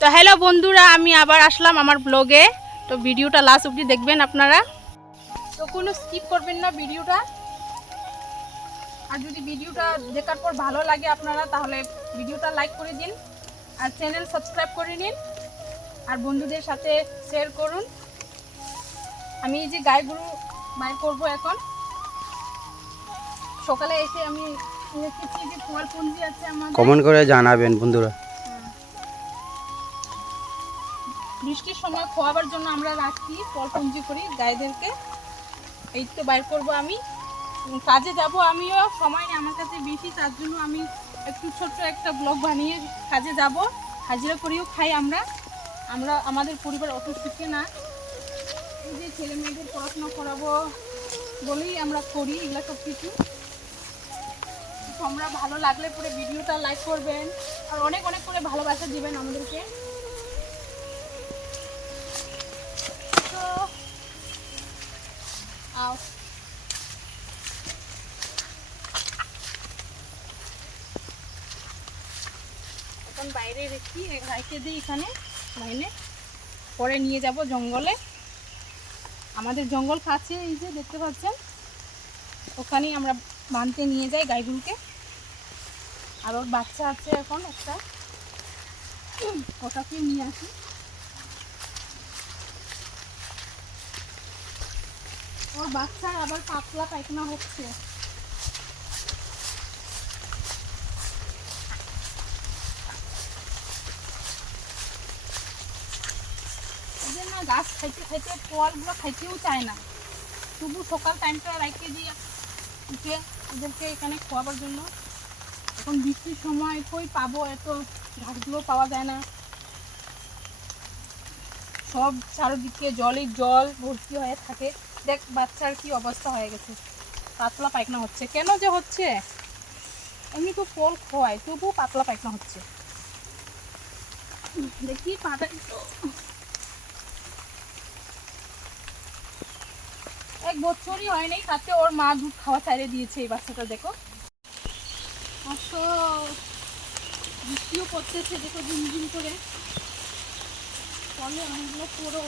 তো হ্যালো বন্ধুরা, আমি আবার আসলাম আমার ব্লগে। তো ভিডিওটা লাস্ট অবধি দেখবেন আপনারা, তো কোনো স্কিপ করবেন না ভিডিওটা। আর যদি ভিডিওটা দেখার পর ভালো লাগে আপনারা, তাহলে ভিডিওটা লাইক করে দিন আর চ্যানেল সাবস্ক্রাইব করে নিন আর বন্ধুদের সাথে শেয়ার করুন। আমি এই যে গাইগুলো বাইর করবো এখন। সকালে এসে আমি রেখেছি যে ফলপুঞ্জি আছে আমাদের, কমেন্ট করে জানাবেন বন্ধুরা। বৃষ্টির সময় খাওয়াবার জন্য আমরা রাখি, ফলপুঞ্জি করি গাইদেরকে। এই তো বাইর করবো আমি। কাজে যাব, আমিও সময় নেই আমার কাছে বেশি, তার জন্য আমি একটু ছোট্ট একটা ব্লগ বানিয়ে কাজে যাব। হাজিরা করেও খাই আমরা। আমাদের পরিবার অত সুখে না, এই যে ছেলে মেয়েদের পড়াশোনা করাবো বলেই আমরা করি এগুলো সব কিছু। তোমরা ভালো লাগলে পরে ভিডিওটা লাইক করবেন আর অনেক অনেক করে ভালোবাসা দিবেন আমাদেরকে। তো এখন বাইরে রেখে দিই এখানে বাইরে, পরে নিয়ে যাব জঙ্গলে। আমাদের জঙ্গল কাছে, এই যে দেখতে পাচ্ছেন, ওখানেই আমরা বাঁধতে নিয়ে যাই গাইগুলোকে। আর ওর বাচ্চা আছে এখন একটা, ওটাকে নিয়ে আসি। ওর বাচ্চার আবার পাতলা পায়খানা হচ্ছে। এদের না গাছ খাইতে খাইতে ফলগুলো খাইতেও চায় না, তবু সকাল টাইমটা রাখতে দিয়ে উঠে ওদেরকে এখানে খাওয়াবার জন্য। এখন বৃষ্টির সময় কই পাবো, এত ঘাসগুলো পাওয়া যায় না, সব চারিদিকে জলই জল ভর্তি হয়ে থাকে। দেখ বাচ্চার কি অবস্থা হয়ে গেছে, পাতলা পায়খানা হচ্ছে। কেন যে হচ্ছে, এমনি তো ফল খোয়ায় তবু পাতলা পায়খানা হচ্ছে। দেখি পাটা, এক বছরই হয় নাই, তাতে ওর মা দুধ খাওয়া চাইলে দিয়েছে এই বাচ্চাটা। দেখো আসো, বৃষ্টিও পড়তেছে, দেখো ঝিমঝিম করে। ফলে অনেকগুলো পুরো,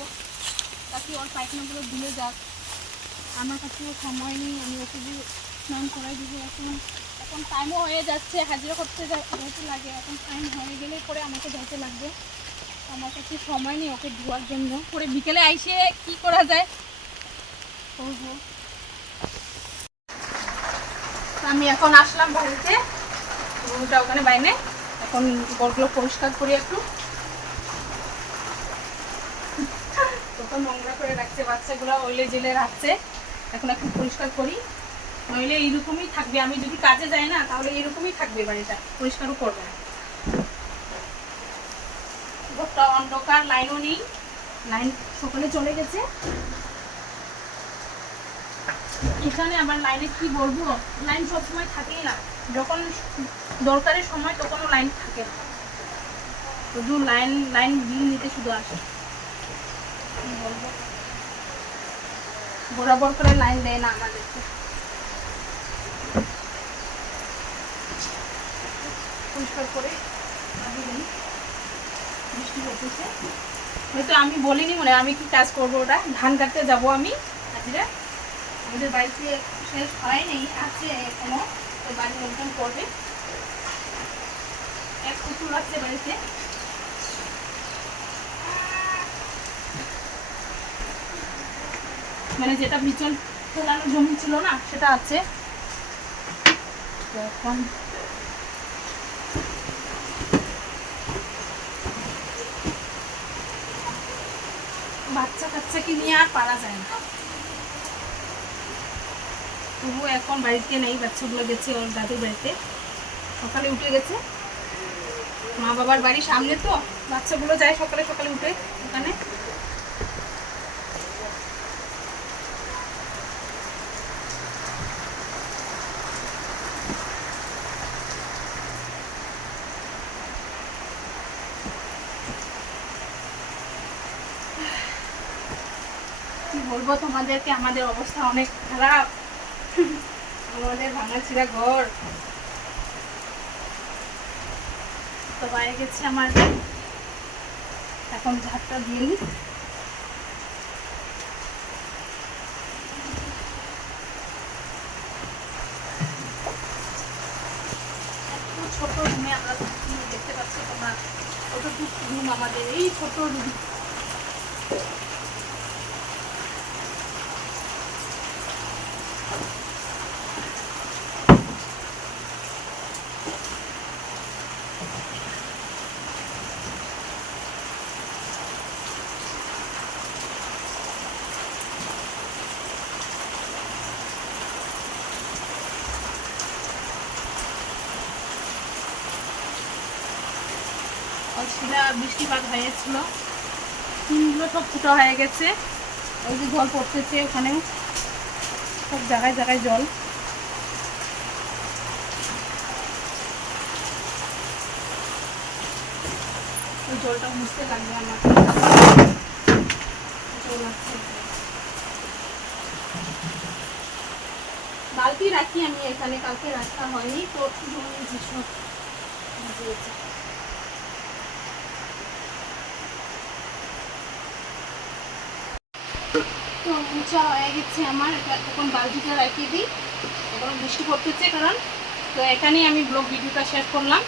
তাকে ওর পায়খানাগুলো ধুলে যাক। আমার কাছেও সময় নেই, আমি ওকে যে স্নান করাই দিব। এখন টাইমও হয়ে যাচ্ছে, হাজিরা করতে যাইতে লাগে। এখন টাইম হয়ে গেলে পরে আমাকে যাইতে লাগবে, আমার কাছে সময় নেই ওকে ধোয়ার জন্য। পরে বিকেলে আইসে কি করা যায় করবো। আমি এখন আসলাম বাড়িতে, গরুটা ওখানে বাইরে। এখন গরুগুলো পরিষ্কার করি একটু, তখন নোংরা করে রাখছে বাচ্চাগুলো, ওইলে জেলে রাখছে। এখন একটু পরিষ্কার করি, নইলে এইরকমই থাকবে। আমি যদি কাজে যাই না, তাহলে এইরকমই থাকবে বাড়িটা, পরিষ্কারও করবে না। ঘরটা অন্ধকার, লাইনও নেই, লাইন সকালে চলে গেছে। এখানে আবার লাইনে কি বলবো, লাইন সবসময় থাকেই না, যখন দরকারের সময় তখনও লাইন থাকে না, শুধু লাইন বিল নিতে শুধু আসে। কি বলবো, বরাবর করে লাইন দেয় না আমাদেরকে। পরিষ্কার করে বৃষ্টি হচ্ছে, হয়তো আমি বলিনি মনে আমি কি কাজ করবো। ওটা ধান কাটতে যাবো আমি হাজিরা। আমাদের বাড়িতে শেষ হয় নেই, আছে এখনো, তো বাড়ির লোকজন করবে। এক কুকুর আছে বাড়িতে, মানে যেটা বিচল ফেলানো জমি ছিল না, সেটা আছে। এখন বাচ্চা কাচ্চাকে নিয়ে আর পারা যায় না, তবু এখন বাড়িতে নেই। বাচ্চাগুলো গেছে ওর দাদুর বাড়িতে, সকালে উঠে গেছে। মা বাবার বাড়ির সামনে তো, বাচ্চাগুলো যায় সকালে সকালে উঠে ওখানে। কি বলবো তোমাদেরকে, আমাদের অবস্থা অনেক খারাপ। আমাদের ভাঙাচিরা ঘর, তো বাইরে গেছে আমার এখন ঝাড়টা দিয়ে নিই। ছোট রুমে আমরা দেখতে পাচ্ছি তোমরা, কতটুকু রুম আমাদের, এই ছোট রুম। শিলা বৃষ্টিপাত হয়েছিল, টিনগুলো সব ফুটা হয়ে গেছে। ওই যে জল পড়তেছে, ওখানেও সব জায়গায় জায়গায় জল। ওই জলটা মুছতে লাগবে আমার, জল আছে। বালতি রাখি আমি এখানে, কালকে রাখা হয়নি তো ভীষণ ভিজিয়েছে। তো মোচা হয়ে গেছে আমার, এখন বালতিটা রাখিয়ে দিই। এখন বৃষ্টি পড়তেছে কারণ। তো এখানেই আমি ব্লগ ভিডিওটা শেয়ার করলাম।